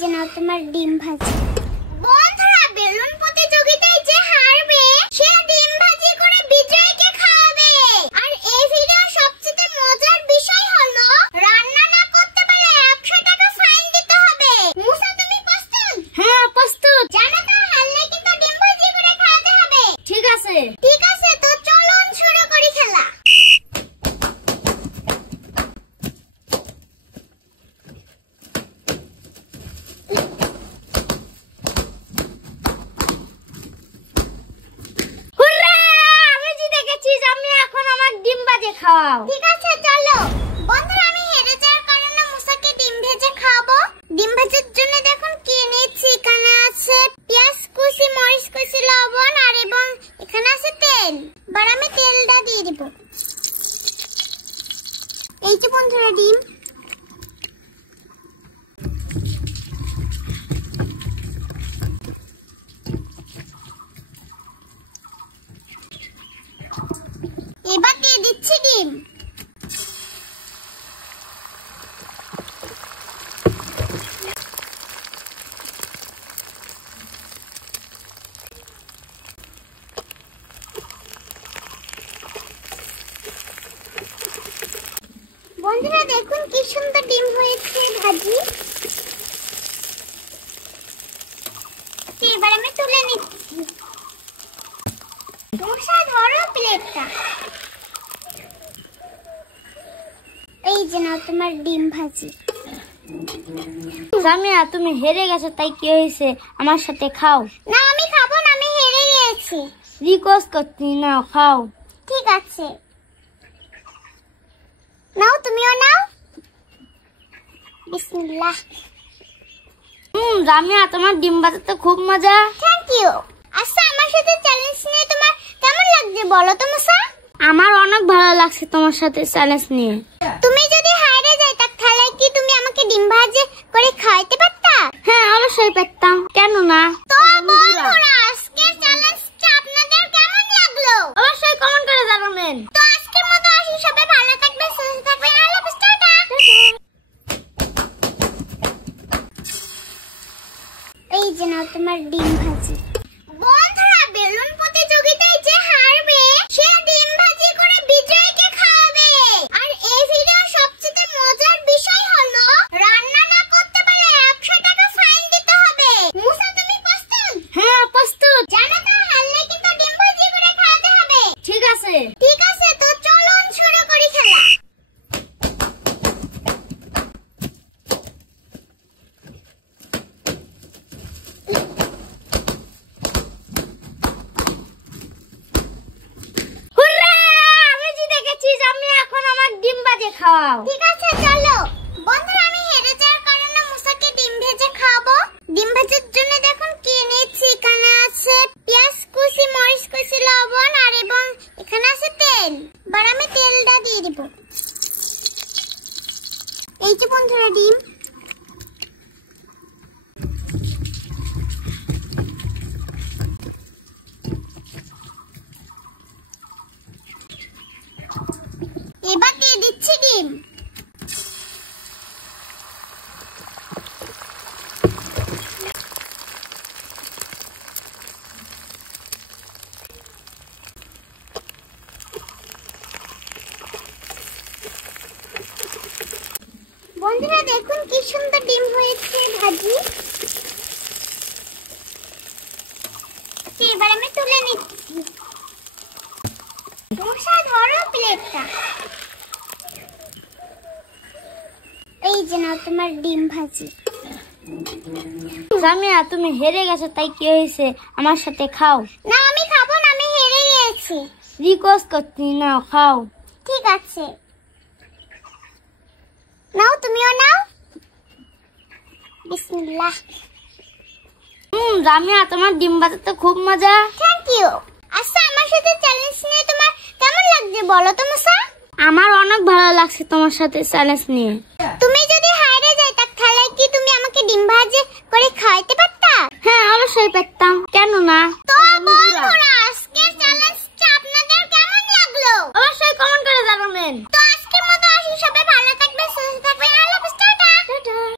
যে নাও তোমার ডিম ভাজি। বন্ধুরা, বেলুন প্রতিযোগিতায় যে হারবে সে ডিম ভাজি করে বিজয়ীকে খাওয়াবে। আর এই ভিডিওর সবচেয়ে মজার বিষয় হলো রান্না না করতে পারলে 100 টাকা ফাইন দিতে হবে। মুসা, তুমি প্রস্তুত? হ্যাঁ, প্রস্তুত। জানো তো, হারলে কিন্তু ডিম ভাজি করে খাওয়াতে হবে। ঠিক আছে। ঠিক আছে, তো চলুন শুরু করি খেলা। খাও। ঠিক আছে, চলো। বন্ধুরা, আমি হেরে যাওয়ার কারণে মুসাকে ডিম ভেজে খাওয়াবো। ডিম ভাজির জন্য দেখুন কি নিয়েছি। এখানে আছে পেঁয়াজ কুচি, মরিচ কুচি, লবণ আর এবং এখানে আছে তেল। এবার আমি তেলটা দিয়ে দিব। এই যে বন্ধুরা ডিম। এবার দিয়ে দিচ্ছি ডিম। বন্ধুরা, দেখুন কি সুন্দর ডিম হয়েছে ভাজি। এবার আমি তুলে নিচ্ছি। মুসা, ধরো প্লেটটা। এই যে নাও তোমার ডিম ভাজি। জামিয়া, তুমি হেরে গেছো, তাই কি হয়েছে? আমার সাথে খাও। না, আমি খাবো না, আমি হেরে গেছি। রিকোয়েস্ট করছি, নাও খাও। ঠিক আছে, নাও, তুমিও নাও। বিসমিল্লাহ। জামিয়া, তোমার ডিম ভাজি তো খুব মজা। Thank you. আচ্ছা, আমার সাথে চ্যালেঞ্জ নিয়ে তোমার কেমন লাগছে বলো তো মুসা? আমার অনেক ভালো লাগছে তোমার সাথে চ্যালেঞ্জ নিয়ে। তুমি যদি হারে যাই তাহলে কি তুমি আমাকে ডিম ভাজি করে খাওয়াতে পারতা? হ্যাঁ, অবশ্যই পারতাম, কেন না। তো বন্ধুরা, আজকের চ্যালেঞ্জটা আপনাদের কেমন লাগলো অবশ্যই কমেন্ট করে জানাবেন। তো আজকের মতো আসি, সবাই ভালো থাকবেন, সুস্থ থাকবেন। আল্লাহ হাফেজ, টাটা। এই যে নাও তোমার ডিম ভাজি। বন্ধুরা, বেলুন প্রতিযোগিতায় যে হারবে সে ডিম ভাজি করে বিজয়ীকে খাওয়াবে। আর এই ভিডিওর সবচেয়ে মজার বিষয় হলো রান্না না করতে পারলে 100 টাকা ফাইন দিতে হবে। মুসা, তুমি প্রস্তুত? হ্যাঁ, প্রস্তুত। জানো তো, হারলে কিন্তু ডিম ভাজি করে খাওয়াতে হবে। ঠিক আছে। ঠিক আছে, তো চলুন শুরু করি খেলা। খাও। ঠিক আছে, চলো। বন্ধুরা, আমি হেরে যাওয়ার কারণে মুসাকে ডিম ভেজে খাওয়াবো। ডিম ভাজির জন্য দেখুন কি নিয়েছি। এখানে আছে পেঁয়াজ কুচি, মরিচ কুচি, লবণ আর এবং এখানে আছে তেল। এবার আমি তেলটা দিয়ে দিব। এই যে বন্ধুরা ডিম। এবার দিয়ে দিচ্ছি ডিম। বন্ধুরা, দেখুন কি সুন্দর ডিম হয়েছে ভাজি। এবার আমি তুলে নিচ্ছি। মুসা, ধরো প্লেটটা। এই যে নাও তোমার ডিম ভাজি। জামিয়া, তুমি হেরে গেছো, তাই কি হয়েছে? আমার সাথে খাও। না, আমি খাবো না, আমি হেরে গেছি। রিকোয়েস্ট করছি, নাও খাও। ঠিক আছে, নাও, তুমিও নাও। বিসমিল্লাহ। জামিয়া, তোমার ডিম ভাজি তো খুব মজা। Thank you. আচ্ছা, আমার সাথে চ্যালেঞ্জ নিয়ে তোমার কেমন লাগছে বলো তো মুসা? আমার অনেক ভালো লাগছে তোমার সাথে চ্যালেঞ্জ নিয়ে। তুমি যদি হারে যাই তাহলে কি তুমি আমাকে ডিম ভাজি করে খাওয়াতে পারতা? হ্যাঁ, অবশ্যই পারতাম, কেন না। তো বন্ধুরা, আজকের চ্যালেঞ্জটা আপনাদের কেমন লাগলো অবশ্যই কমেন্ট করে জানাবেন। তো